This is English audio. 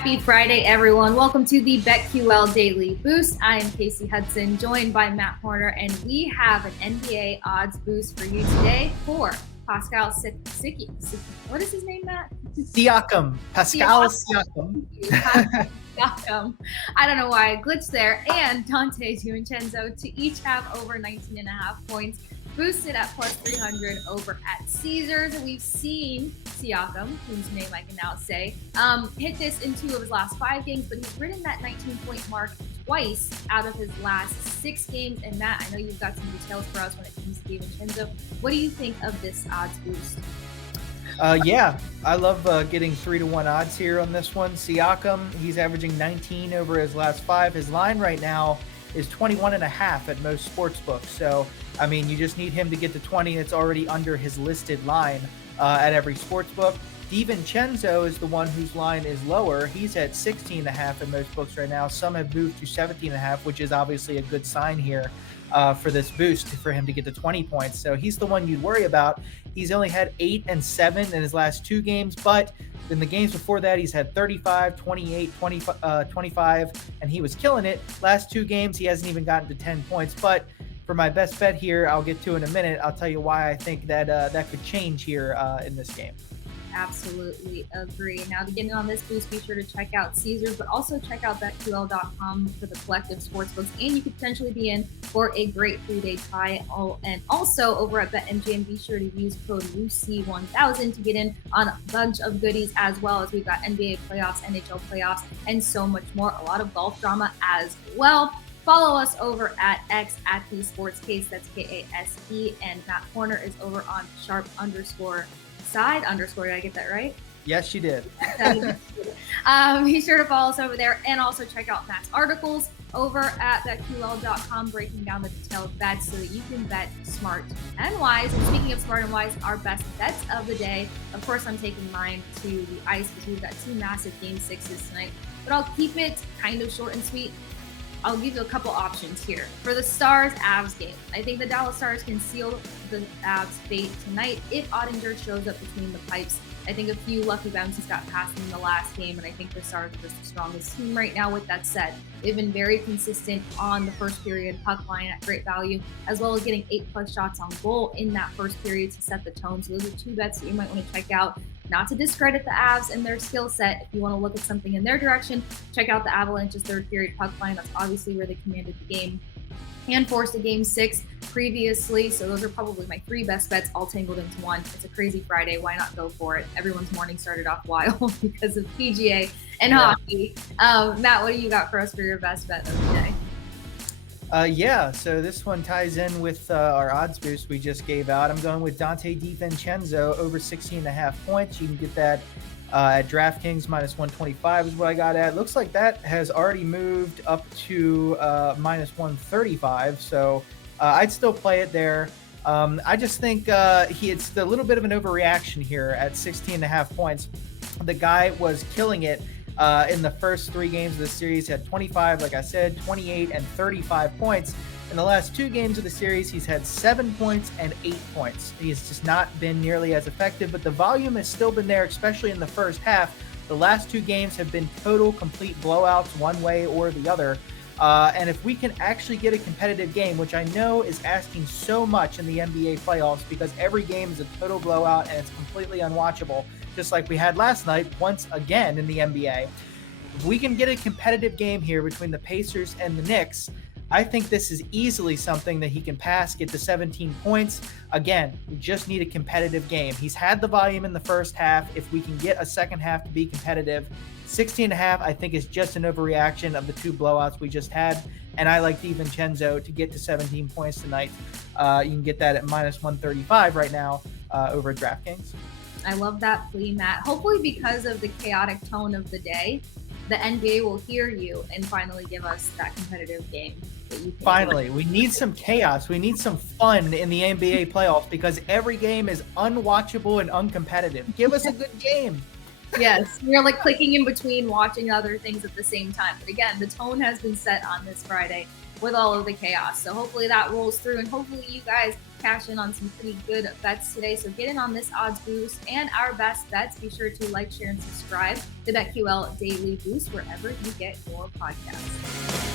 Happy Friday, everyone. Welcome to the BetQL Daily Boost. I am Casey Hudson, joined by Matt Horner, and we have an NBA odds boost for you today for Pascal Siaki. What is his name, Matt? Siakam. Pascal Siakam. Siakam. I don't know why I glitched there. And Dante DiVincenzo to each have over 19.5 points. Boosted at plus 300 over at Caesars. We've seen Siakam, whose name I can now say, hit this in 2 of his last 5 games, but he's ridden that 19-point mark twice out of his last 6 games. And Matt, I know you've got some details for us when it comes to DiVincenzo. What do you think of this odds boost? Yeah, I love getting 3-1 odds here on this one. Siakam, he's averaging 19 over his last 5. His line right now is 21.5 at most sports books. So, I mean, you just need him to get to 20. It's already under his listed line at every sports book. DiVincenzo is the one whose line is lower. He's at 16.5 at most books right now. Some have moved to 17.5, which is obviously a good sign here for this boost for him to get to 20 points. So he's the one you'd worry about. He's only had 8 and 7 in his last 2 games, but in the games before that, he's had 35, 28, 25, and he was killing it. Last 2 games, he hasn't even gotten to 10 points. But for my best bet here, I'll get to in a minute. I'll tell you why I think that that could change here in this game. Absolutely agree. Now, to get in on this boost, be sure to check out Caesars, but also check out BetQL.com for the collective sportsbooks, and you could potentially be in for a great 3-day tie. And also over at BetMGM, be sure to use code UC1000 to get in on a bunch of goodies, as well as we've got NBA playoffs, NHL playoffs, and so much more. A lot of golf drama as well. Follow us over at X at the Sports Case. That's KASE. And Matt Horner is over on _side_. Did I get that right? Yes, you did. Be sure to follow us over there, and also check out Matt's articles over at BetQL.com, breaking down the detailed bets so that you can bet smart and wise. And speaking of smart and wise, our best bets of the day. Of course, I'm taking mine to the ice because we've got 2 massive Game 6s tonight, but I'll keep it kind of short and sweet. I'll give you a couple options here. For the Stars-Avs game, I think the Dallas Stars can seal the Avs' fate tonight if Ottinger shows up between the pipes. I think a few lucky bounces got past them in the last game, and I think the Stars are just the strongest team right now. With that said, they've been very consistent on the first period puck line at great value, as well as getting 8+ shots on goal in that first period to set the tone. So those are 2 bets that you might want to check out. Not to discredit the Avs and their skill set. If you want to look at something in their direction, check out the Avalanche's third period puck line. That's obviously where they commanded the game and forced a Game 6 previously. So those are probably my 3 best bets all tangled into one. It's a crazy Friday. Why not go for it? Everyone's morning started off wild because of PGA and hockey. Matt, what do you got for us for your best bet of the day? Yeah, so this one ties in with our odds boost we just gave out. I'm going with Dante DiVincenzo over 16.5 points. You can get that at DraftKings minus 125 is what I got at. Looks like that has already moved up to minus 135. So I'd still play it there. I just think it's a little bit of an overreaction here at 16.5 points. The guy was killing it. In the first 3 games of the series, had 25, like I said, 28 and 35 points. In the last 2 games of the series, he's had 7 points and 8 points. He's just not been nearly as effective, but the volume has still been there, especially in the first half. The last 2 games have been total, complete blowouts one way or the other. And if we can actually get a competitive game, which I know is asking so much in the NBA playoffs because every game is a total blowout and it's completely unwatchable, just like we had last night once again in the NBA. If we can get a competitive game here between the Pacers and the Knicks, I think this is easily something that he can pass, get to 17 points. Again, we just need a competitive game. He's had the volume in the first half. If we can get a second half to be competitive, 16.5, I think, is just an overreaction of the 2 blowouts we just had. And I like DiVincenzo to get to 17 points tonight. You can get that at minus 135 right now over at DraftKings. I love that plea, Matt. Hopefully, because of the chaotic tone of the day, the NBA will hear you and finally give us that competitive game that you can. Finally, we need some chaos. We need some fun in the NBA playoffs because every game is unwatchable and uncompetitive. Give us a good game. Yes, we're like clicking in between watching other things at the same time. But again, the tone has been set on this Friday. with all of the chaos. So hopefully that rolls through, and hopefully you guys cash in on some pretty good bets today. So get in on this odds boost and our best bets. Be sure to like, share, and subscribe to BetQL Daily Boost wherever you get your podcasts.